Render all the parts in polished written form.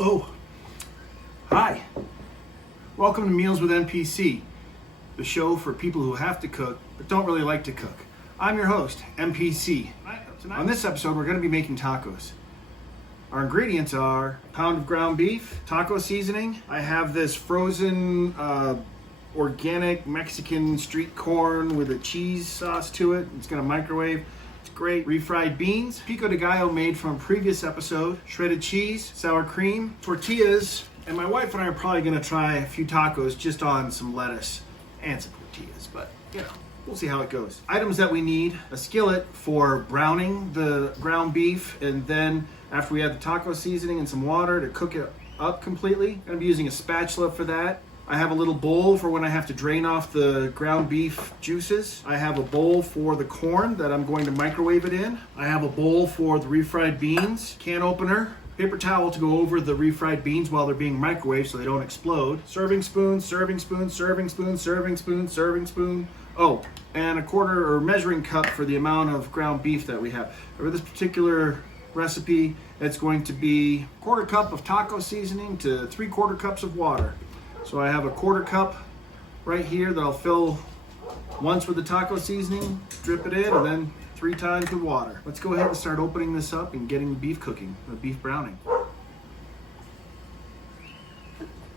Oh, hi. Welcome to Meals with MPC, the show for people who have to cook but don't really like to cook. I'm your host, MPC. On this episode, we're going to be making tacos. Our ingredients are a pound of ground beef, taco seasoning. I have this frozen organic Mexican street corn with a cheese sauce to it. It's going to microwave. It's great. Refried beans, pico de gallo made from a previous episode, shredded cheese, sour cream, tortillas, and my wife and I are probably going to try a few tacos just on some lettuce and some tortillas, but you know, we'll see how it goes. Items that we need: a skillet for browning the ground beef, and then after we add the taco seasoning and some water to cook it up completely. I'm going to be using a spatula for that. I have a little bowl for when I have to drain off the ground beef juices. I have a bowl for the corn that I'm going to microwave it in. I have a bowl for the refried beans, can opener, paper towel to go over the refried beans while they're being microwaved so they don't explode, serving spoon, serving spoon, serving spoon, serving spoon, serving spoon. Oh, and a quarter or measuring cup for the amount of ground beef that we have. For this particular recipe, it's going to be a quarter cup of taco seasoning to 3/4 cups of water. So I have a quarter cup right here that I'll fill once with the taco seasoning, drip it in, and then 3 times with water. Let's go ahead and start opening this up and getting the beef cooking, the beef browning.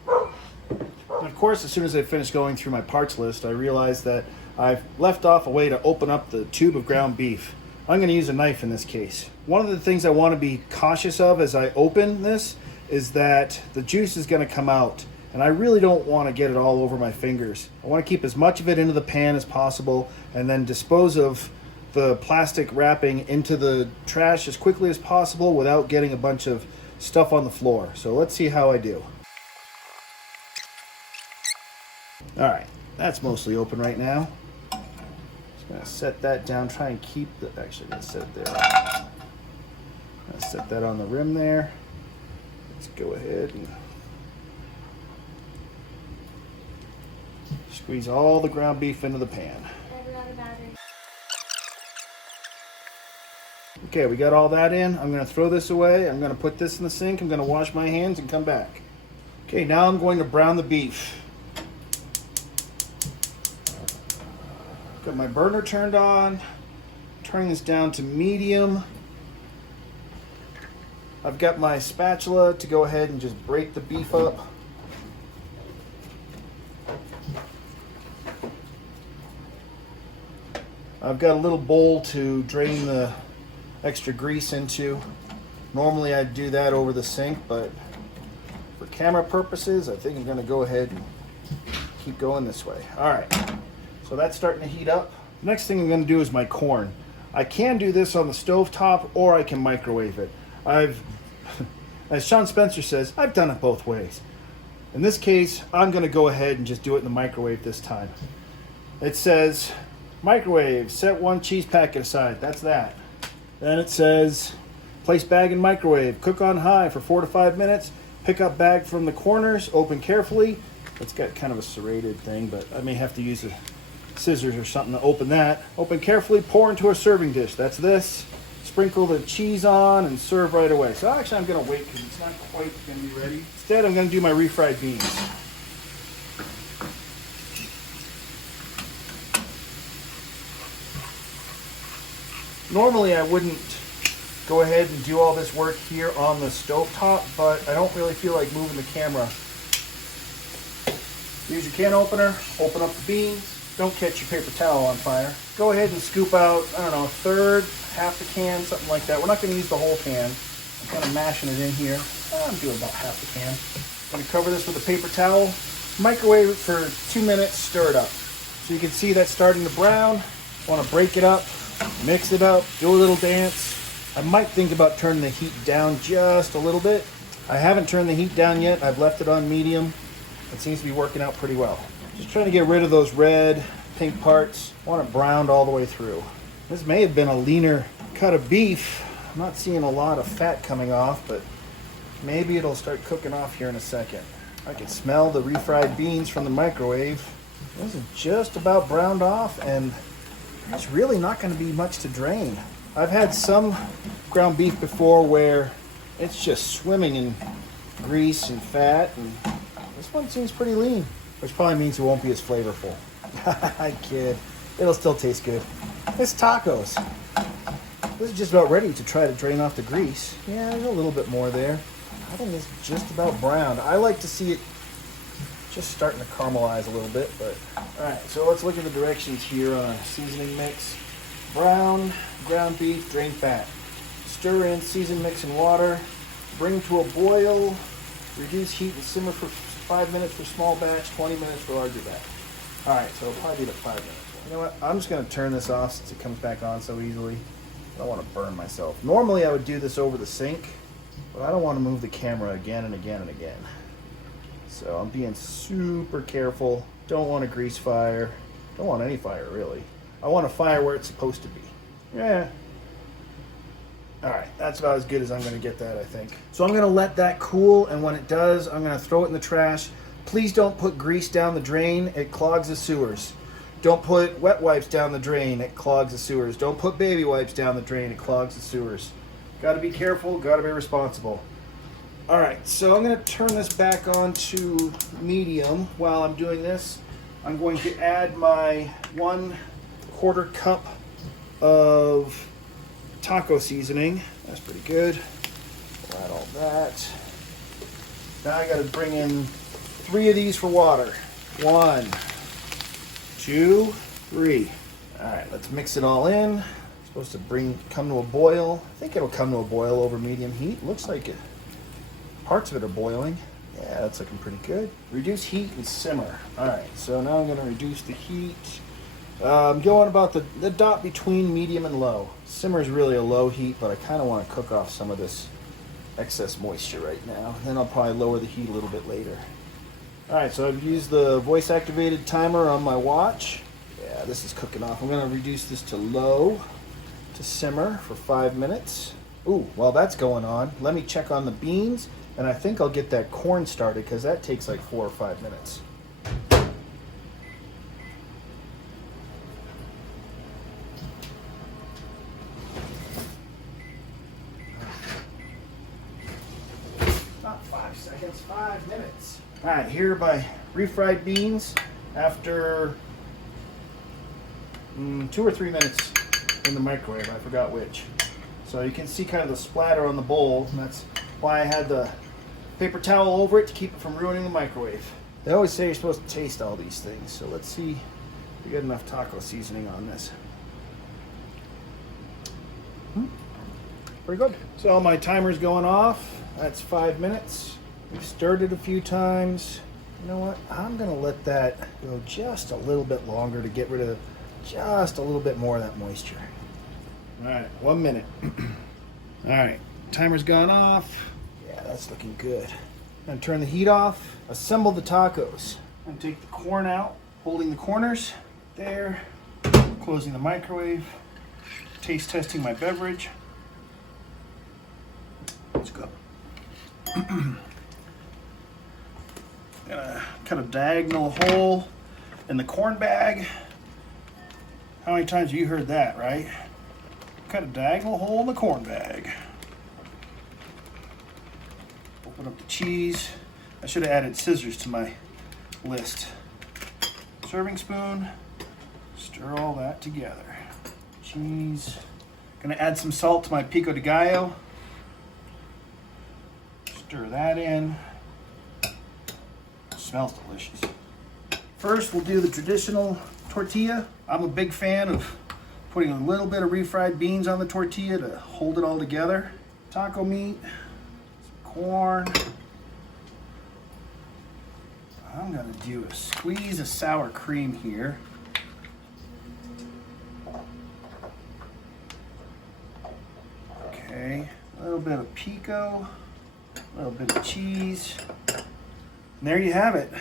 And of course, as soon as I finished going through my parts list, I realized that I've left off a way to open up the tube of ground beef. I'm going to use a knife in this case. One of the things I want to be cautious of as I open this is that the juice is going to come out, and I really don't want to get it all over my fingers. I want to keep as much of it into the pan as possible and then dispose of the plastic wrapping into the trash as quickly as possible without getting a bunch of stuff on the floor. So let's see how I do. All right, that's mostly open right now. Just gonna set that down, try and keep the, actually I'm gonna set it there. I'm gonna set that on the rim there. Let's go ahead and squeeze all the ground beef into the pan. Okay, we got all that in. I'm going to throw this away. I'm going to put this in the sink. I'm going to wash my hands and come back. Okay, now I'm going to brown the beef. Got my burner turned on. Turning this down to medium. I've got my spatula to go ahead and just break the beef up. I've got a little bowl to drain the extra grease into. Normally I'd do that over the sink, but for camera purposes, I think I'm going to go ahead and keep going this way. All right, so that's starting to heat up. The next thing I'm going to do is my corn. I can do this on the stove top, or I can microwave it. As Sean Spencer says, I've done it both ways. In this case, I'm going to go ahead and just do it in the microwave this time. It says microwave, set 1 cheese packet aside. That's that. Then it says place bag in microwave, cook on high for 4 to 5 minutes, pick up bag from the corners, open carefully. It's got kind of a serrated thing, but I may have to use a scissors or something to open that. Open carefully, pour into a serving dish. That's this. Sprinkle the cheese on and serve right away. So actually I'm going to wait because it's not quite going to be ready. Instead I'm going to do my refried beans. Normally I wouldn't go ahead and do all this work here on the stovetop, but I don't really feel like moving the camera. Use your can opener, open up the beans. Don't catch your paper towel on fire. Go ahead and scoop out, I don't know, 1/3, half the can, something like that. We're not going to use the whole can. I'm kind of mashing it in here. I'm doing about half the can. I'm going to cover this with a paper towel. Microwave it for 2 minutes, stir it up. So you can see that's starting to brown. Want to break it up. Mix it up, do a little dance. I might think about turning the heat down just a little bit. I haven't turned the heat down yet. I've left it on medium. It seems to be working out pretty well. Just trying to get rid of those red, pink parts. I want it browned all the way through. This may have been a leaner cut of beef. I'm not seeing a lot of fat coming off, but maybe it'll start cooking off here in a second. I can smell the refried beans from the microwave. This is just about browned off, and there's really not going to be much to drain. I've had some ground beef before where it's just swimming in grease and fat, and this one seems pretty lean, which probably means it won't be as flavorful. I kid. It'll still taste good. It's tacos. This is just about ready to try to drain off the grease. Yeah, there's a little bit more there. I think it's just about browned. I like to see it just starting to caramelize a little bit, but all right, so let's look at the directions here on a seasoning mix. Brown ground beef, drain fat. Stir in seasoned mix and water. Bring to a boil. Reduce heat and simmer for 5 minutes for small batch, 20 minutes for larger batch. All right, so it'll probably be the 5 minutes. You know what? I'm just gonna turn this off since it comes back on so easily. I don't want to burn myself. Normally I would do this over the sink, but I don't want to move the camera again and again and again. So I'm being super careful. Don't want a grease fire. Don't want any fire, really. I want a fire where it's supposed to be. Yeah. All right, that's about as good as I'm gonna get that, I think. So I'm gonna let that cool, and when it does, I'm gonna throw it in the trash. Please don't put grease down the drain. It clogs the sewers. Don't put wet wipes down the drain. It clogs the sewers. Don't put baby wipes down the drain. It clogs the sewers. Gotta be careful, gotta be responsible. All right, so I'm gonna turn this back on to medium. While I'm doing this, I'm going to add my 1/4 cup of taco seasoning. That's pretty good. We'll add all that. Now I gotta bring in 3 of these for water. 1, 2, 3. All right, let's mix it all in. It's supposed to come to a boil. I think it'll come to a boil over medium heat. Looks like it. Parts of it are boiling. Yeah, that's looking pretty good. Reduce heat and simmer. All right, so now I'm gonna reduce the heat. I'm going about the dot between medium and low. Simmer is really a low heat, but I kind of want to cook off some of this excess moisture right now. Then I'll probably lower the heat a little bit later. All right, so I've used the voice-activated timer on my watch. Yeah, this is cooking off. I'm going to reduce this to low to simmer for 5 minutes. Ooh, while that's going on, let me check on the beans, and I think I'll get that corn started because that takes like 4 or 5 minutes. Not 5 seconds, 5 minutes. All right, here are my refried beans after 2 or 3 minutes in the microwave. I forgot which. So you can see kind of the splatter on the bowl, and that's why I had the paper towel over it to keep it from ruining the microwave. They always say you're supposed to taste all these things, so let's see if we get enough taco seasoning on this. Pretty good. So my timer's going off. That's 5 minutes. We've stirred it a few times. You know what? I'm gonna let that go just a little bit longer to get rid of just a little bit more of that moisture. All right, 1 minute. All right, timer's gone off. Yeah, that's looking good. I'm gonna turn the heat off, assemble the tacos. I'm gonna take the corn out, holding the corners there, closing the microwave, taste testing my beverage. Let's go. Gonna cut a diagonal hole in the corn bag. How many times have you heard that, right? Cut a diagonal hole in the corn bag. Open up the cheese. I should have added scissors to my list. Serving spoon. Stir all that together. Cheese. Gonna add some salt to my pico de gallo. Stir that in. Smells delicious. First, we'll do the traditional tortilla. I'm a big fan of putting a little bit of refried beans on the tortilla to hold it all together. Taco meat, some corn. I'm gonna do a squeeze of sour cream here. Okay, a little bit of pico, a little bit of cheese. And there you have it.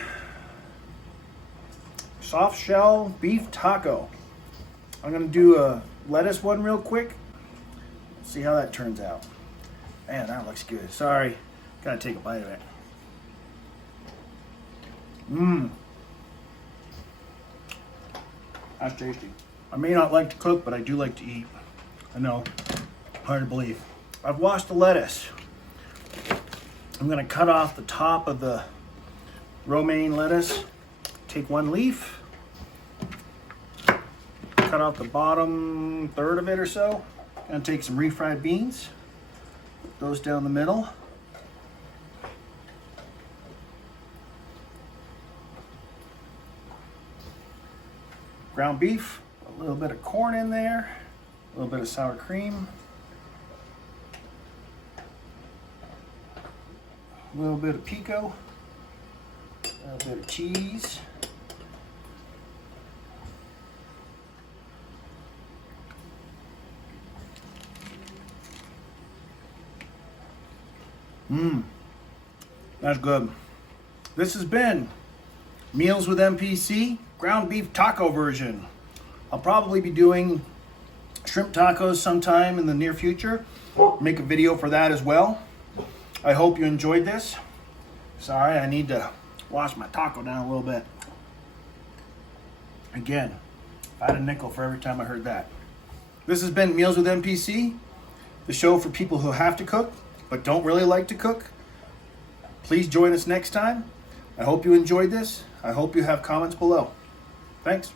Soft shell beef taco. I'm gonna do a lettuce one real quick. See how that turns out. Man, that looks good. Sorry, gotta take a bite of it. That's tasty. I may not like to cook, but I do like to eat. I know, hard to believe. I've washed the lettuce. I'm going to cut off the top of the romaine lettuce. Take one leaf, cut off the bottom third of it or so. Going to take some refried beans, put those down the middle. Ground beef, a little bit of corn in there, a little bit of sour cream, a little bit of pico, a little bit of cheese, that's good. This has been Meals with MPC, ground beef taco version. I'll probably be doing shrimp tacos sometime in the near future. Make a video for that as well. I hope you enjoyed this. Sorry, I need to wash my taco down a little bit. Again, if I had a nickel for every time I heard that. This has been Meals with MPC, the show for people who have to cook but don't really like to cook. Please join us next time. I hope you enjoyed this. I hope you have comments below. Thanks.